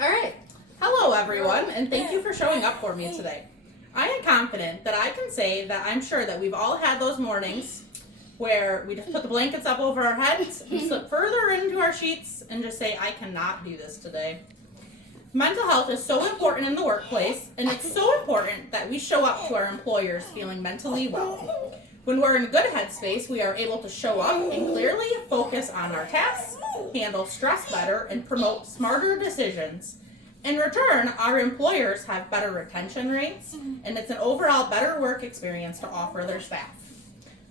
All right. Hello, everyone, and thank you for showing up for me today. I am confident that I can say that I'm sure that we've all had those mornings where we just put the blankets up over our heads and slip further into our sheets and just say, I cannot do this today. Mental health is so important in the workplace, and it's so important that we show up to our employers feeling mentally well. When we're in a good headspace, we are able to show up and clearly focus on our tasks, handle stress better, and promote smarter decisions. In return, our employers have better retention rates, and it's an overall better work experience to offer their staff.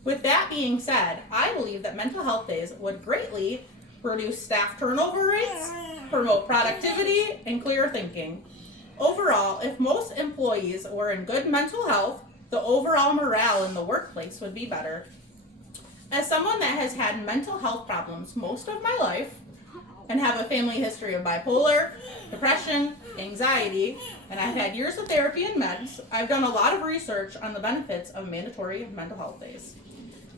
With that being said, I believe that mental health days would greatly reduce staff turnover rates, promote productivity, and clear thinking. Overall, if most employees were in good mental health, the overall morale in the workplace would be better. As someone that has had mental health problems most of my life, and have a family history of bipolar, depression, anxiety, and I've had years of therapy and meds, I've done a lot of research on the benefits of mandatory mental health days.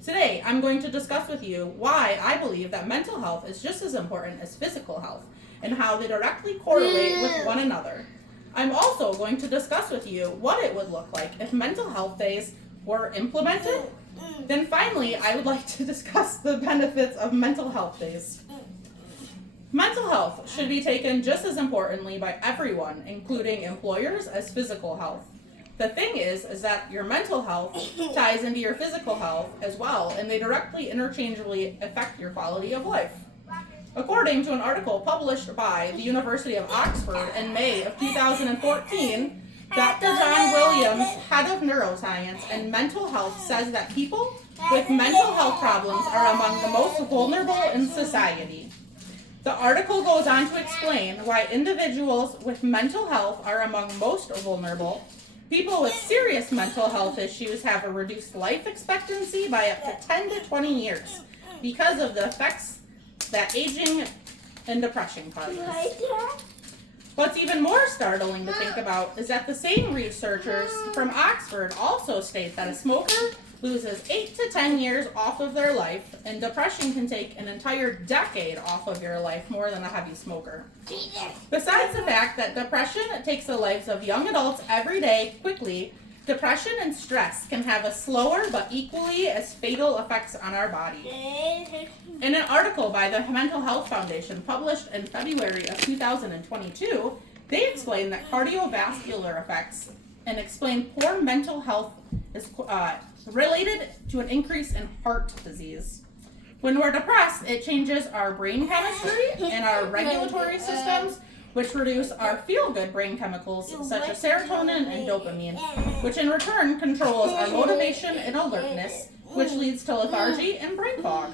Today, I'm going to discuss with you why I believe that mental health is just as important as physical health, and how they directly correlate with one another. I'm also going to discuss with you what it would look like if mental health days were implemented. Then finally, I would like to discuss the benefits of mental health days. Mental health should be taken just as importantly by everyone, including employers, as physical health. The thing is that your mental health ties into your physical health as well, and they directly interchangeably affect your quality of life. According to an article published by the University of Oxford in May of 2014, Dr. John Williams, head of neuroscience and mental health, says that people with mental health problems are among the most vulnerable in society. The article goes on to explain why individuals with mental health are among most vulnerable. People with serious mental health issues have a reduced life expectancy by up to 10 to 20 years because of the effects that aging and depression causes. What's even more startling to think about is that the same researchers from Oxford also state that a smoker loses 8 to 10 years off of their life, and depression can take an entire decade off of your life more than a heavy smoker. Besides the fact that depression takes the lives of young adults every day quickly, depression and stress can have a slower but equally as fatal effects on our body. In an article by the Mental Health Foundation published in February of 2022, they explain that cardiovascular effects and explain poor mental health is related to an increase in heart disease. When we're depressed, it changes our brain chemistry and our regulatory systems, which produce our feel-good brain chemicals such as serotonin and dopamine, which in return controls our motivation and alertness, which leads to lethargy and brain fog.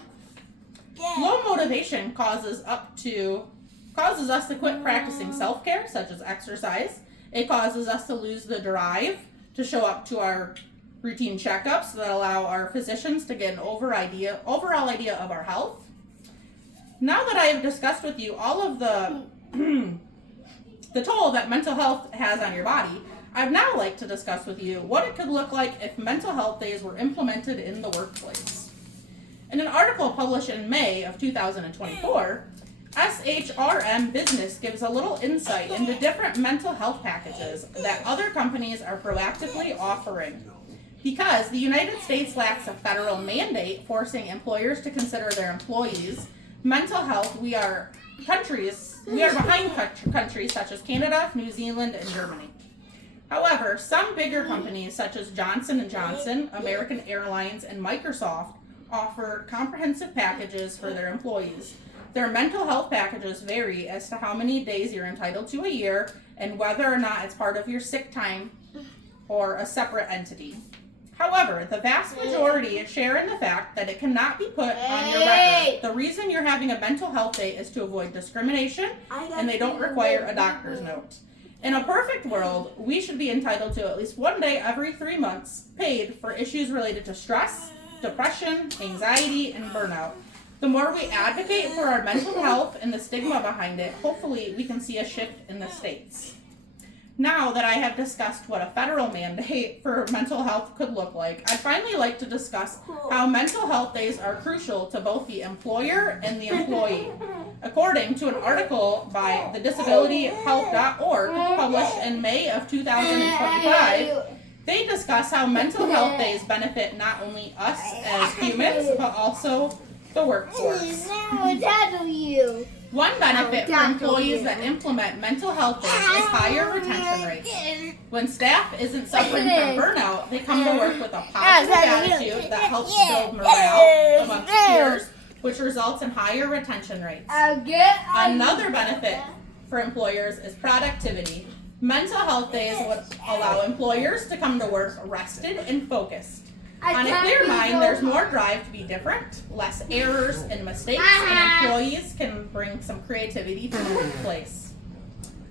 Low motivation causes us to quit practicing self-care, such as exercise. It causes us to lose the drive to show up to our routine checkups that allow our physicians to get an overall idea of our health. Now that I have discussed with you all of the toll that mental health has on your body, I'd now like to discuss with you what it could look like if mental health days were implemented in the workplace. In an article published in May of 2024, SHRM Business gives a little insight into different mental health packages that other companies are proactively offering. Because the United States lacks a federal mandate forcing employers to consider their employees' mental health, we are behind countries such as Canada, New Zealand, and Germany. However, some bigger companies such as Johnson & Johnson, American Airlines, and Microsoft offer comprehensive packages for their employees. Their mental health packages vary as to how many days you're entitled to a year and whether or not it's part of your sick time or a separate entity. However, the vast majority share in the fact that it cannot be put on your record. The reason you're having a mental health day is to avoid discrimination, and they don't require a doctor's note. In a perfect world, we should be entitled to at least one day every 3 months paid for issues related to stress, depression, anxiety, and burnout. The more we advocate for our mental health and the stigma behind it, hopefully we can see a shift in the States. Now that I have discussed what a federal mandate for mental health could look like, I'd finally like to discuss how mental health days are crucial to both the employer and the employee. According to an article by thedisabilityhelp.org published in May of 2025, they discuss how mental health days benefit not only us as humans, but also the workforce. One benefit for employees that implement mental health days is higher retention rates. When staff isn't suffering from burnout, they come to work with a positive attitude that helps build morale amongst peers, which results in higher retention rates. Another benefit for employers is productivity. Mental health days would allow employers to come to work rested and focused. On a clear mind, there's more drive to be different, less errors and mistakes, and employees can bring some creativity to the workplace.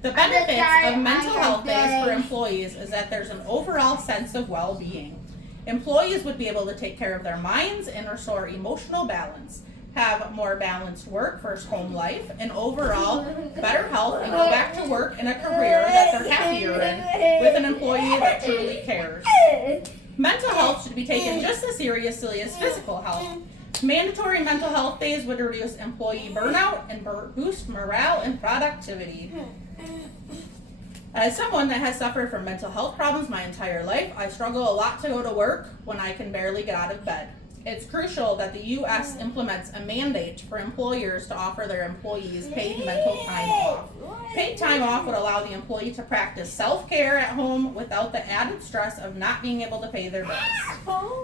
The benefits of mental health days for employees is that there's an overall sense of well-being. Employees would be able to take care of their minds and restore emotional balance, have more balanced work versus home life, and overall better health, and go back to work in a career that they're happier in with an employee that truly cares. Mental health should be taken just as seriously as physical health. Mandatory mental health days would reduce employee burnout and boost morale and productivity. As someone that has suffered from mental health problems my entire life, I struggle a lot to go to work when I can barely get out of bed. It's crucial that the U.S. implements a mandate for employers to offer their employees paid mental time off. Paid time off would allow the employee to practice self-care at home without the added stress of not being able to pay their bills.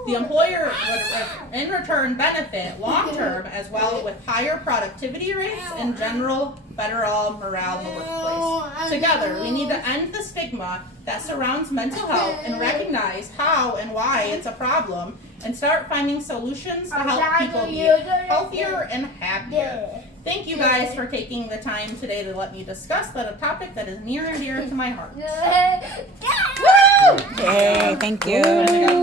The employer would in return benefit long-term as well with higher productivity rates and general better morale in the workplace. Together, we need to end the stigma that surrounds mental health and recognize how and why it's a problem and start finding solutions to help people be healthier and happier. Thank you guys for taking the time today to let me discuss a topic that is near and dear to my heart. Yay, thank you.